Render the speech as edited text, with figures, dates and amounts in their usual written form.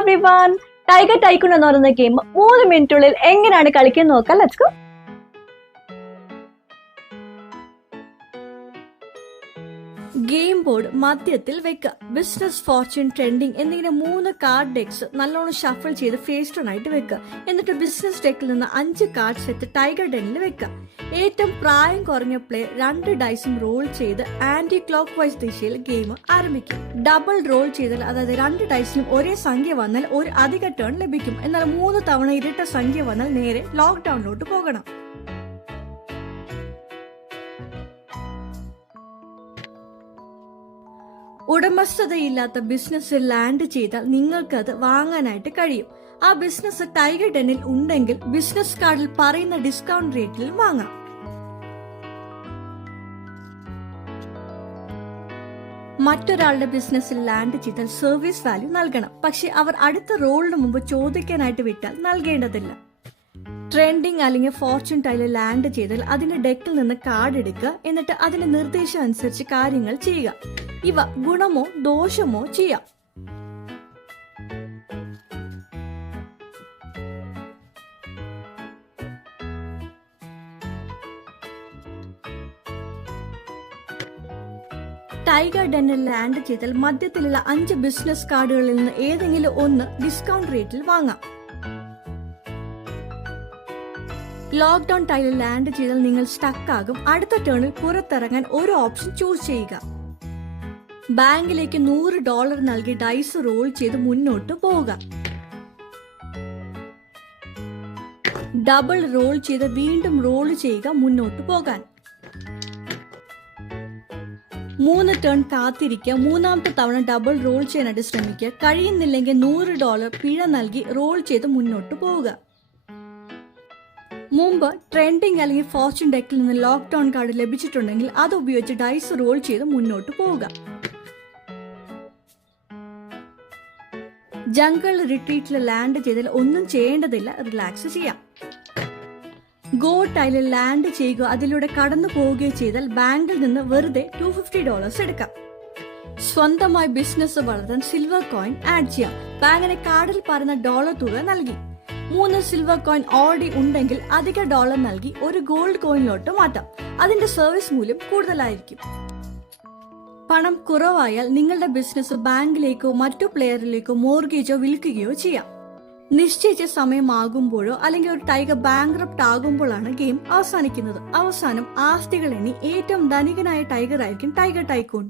Everyone, tiger tycoon എന്ന് പറയുന്ന game 3 മിനിറ്റുള്ളിൽ എങ്ങനെയാണ് കളിക്കുന്നത് നോക്കാം. Let's go. ഗെയിം ബോർഡ് മധ്യത്തിൽ വെക്കുക. ബിസിനസ്, ഫോർച്യൂൺ, ട്രെൻഡിങ് എന്നിങ്ങനെ 3 കാർഡ് ഡെക്സ് നല്ലോണം ഷഫിൾ ചെയ്ത് ഫേസ് ടേൺ ആയിട്ട് വെക്കുക. എന്നിട്ട് ബിസിനസ് ഡെക്കിൽ നിന്ന് 5 കാർഡ്സ് എടുത്ത് ടൈഗർ ഡെന്നിൽ വെക്കുക. ഏറ്റവും പ്രായം കുറഞ്ഞ പ്ലെയർ 2 ഡൈസും റോൾ ചെയ്ത് ആന്റി ക്ലോക്ക് വൈസ് ദിശയിൽ ഗെയിം ആരംഭിക്കും. ഡബിൾ റോൾ ചെയ്താൽ, അതായത് 2 ഡൈസിനും ഒരേ സംഖ്യ വന്നാൽ ഒരു അധിക ടേൺ ലഭിക്കും. എന്നാൽ 3 തവണ ഇരട്ട സംഖ്യ വന്നാൽ നേരെ ലോക്ക്ഡൌണിലോട്ട് പോകണം. ഉടമസ്ഥതയില്ലാത്ത ബിസിനസ് ലാൻഡ് ചെയ്താൽ നിങ്ങൾക്ക് അത് വാങ്ങാനായിട്ട് കഴിയും. ആ ബിസിനസ് ടൈഗർ ഡെന്നിൽ ഉണ്ടെങ്കിൽ ബിസിനസ് കാർഡിൽ പറയുന്ന ഡിസ്കൗണ്ട് റേറ്റിൽ വാങ്ങാം. മറ്റൊരാളുടെ ബിസിനസ്സിൽ ലാൻഡ് ചെയ്താൽ സർവീസ് വാല്യൂ നൽകണം. പക്ഷെ അവർ അടുത്ത റോളിന് മുമ്പ് ചോദിക്കാനായിട്ട് വിട്ടാൽ നൽകേണ്ടതില്ല. ട്രെൻഡിങ് അല്ലെങ്കിൽ ഫോർച്യൂൺ ടൈലിൽ ലാൻഡ് ചെയ്താൽ അതിന്റെ ഡെക്കിൽ നിന്ന് കാർഡ് എടുക്കുക. എന്നിട്ട് അതിന്റെ നിർദ്ദേശം അനുസരിച്ച് കാര്യങ്ങൾ ചെയ്യുക. ഇവ ഗുണമോ ദോഷമോ ചെയ്യാം. ടൈഗർ ഡെന്നിൽ ലാൻഡ് ചെയ്താൽ മധ്യത്തിലുള്ള 5 ബിസിനസ് കാർഡുകളിൽ നിന്ന് ഏതെങ്കിലും ഒന്ന് ഡിസ്കൗണ്ട് റേറ്റിൽ വാങ്ങാം. ലോക്ക്ഡൌൺ ടൈലിൽ ലാൻഡ് ചെയ്താൽ നിങ്ങൾ സ്റ്റക്ക് ആകും. അടുത്ത ടേണിൽ പുറത്തിറങ്ങാൻ ഒരു ഓപ്ഷൻ ചൂസ് ചെയ്യുക. ബാങ്കിലേക്ക് $100 നൽകി ഡൈസ് റോൾ ചെയ്ത് മുന്നോട്ട് പോവുക. ഡബിൾ റോൾ ചെയ്ത് വീണ്ടും റോൾ ചെയ്യുക മുന്നോട്ട് പോകാൻ. 3 ടേൺ കാത്തിരിക്കുക. 3ാമത്തെ തവണ ഡബിൾ റോൾ ചെയ്യാനായിട്ട് ശ്രമിക്കുക. കഴിയുന്നില്ലെങ്കിൽ $100 പിഴ നൽകി റോൾ ചെയ്ത് മുന്നോട്ട് പോവുക. മുമ്പ് ട്രെൻഡിങ് അല്ലെങ്കിൽ ഫോർച്യൂൺ ഡെക്കിൽ നിന്ന് ലോക്ക്ഡൌൺ കാർഡ് ലഭിച്ചിട്ടുണ്ടെങ്കിൽ അത് ഉപയോഗിച്ച് ഡൈസ് റോൾ ചെയ്ത് മുന്നോട്ട് പോവുക. ജംഗിൾ റിട്രീറ്റിൽ ലാൻഡ് ചെയ്താൽ ഒന്നും ചെയ്യേണ്ടതില്ല, റിലാക്സ് ചെയ്യാം. ഗോ ടൈലിൽ ലാൻഡ് ചെയ്യുക, അതിലൂടെ കടന്നു പോവുകയോ ചെയ്താൽ ബാങ്കിൽ നിന്ന് വെറുതെ $250 എടുക്കാം. സ്വന്തമായി ബിസിനസ് വളർത്താൻ സിൽവർ കോയിൻ ആഡ് ചെയ്യാം. ബാങ്കിന് കാർഡിൽ പറയുന്ന ഡോളർ തുക നൽകി 3 സിൽവർ കോയിൻ ഓൾറെഡി ഉണ്ടെങ്കിൽ അധിക ഡോളർ നൽകി ഒരു ഗോൾഡ് കോയിനിലോട്ട് മാറ്റാം. അതിന്റെ സർവീസ് മൂല്യം കൂടുതലായിരിക്കും. പണം കുറവായാൽ നിങ്ങളുടെ ബിസിനസ് ബാങ്കിലേക്കോ മറ്റു പ്ലെയറിലേക്കോ മോർഗേജോ വിൽക്കുകയോ ചെയ്യാം. നിശ്ചയിച്ച സമയമാകുമ്പോഴോ അല്ലെങ്കിൽ ഒരു ടൈഗർ ബാങ്ക്രപ്റ്റ് ആകുമ്പോഴാണ് ഗെയിം അവസാനിക്കുന്നത്. അവസാനം ആസ്തികൾ എണ്ണി ഏറ്റവും ധനികനായ ടൈഗർ ആയിരിക്കും ടൈഗർ ടൈക്കൂൺ.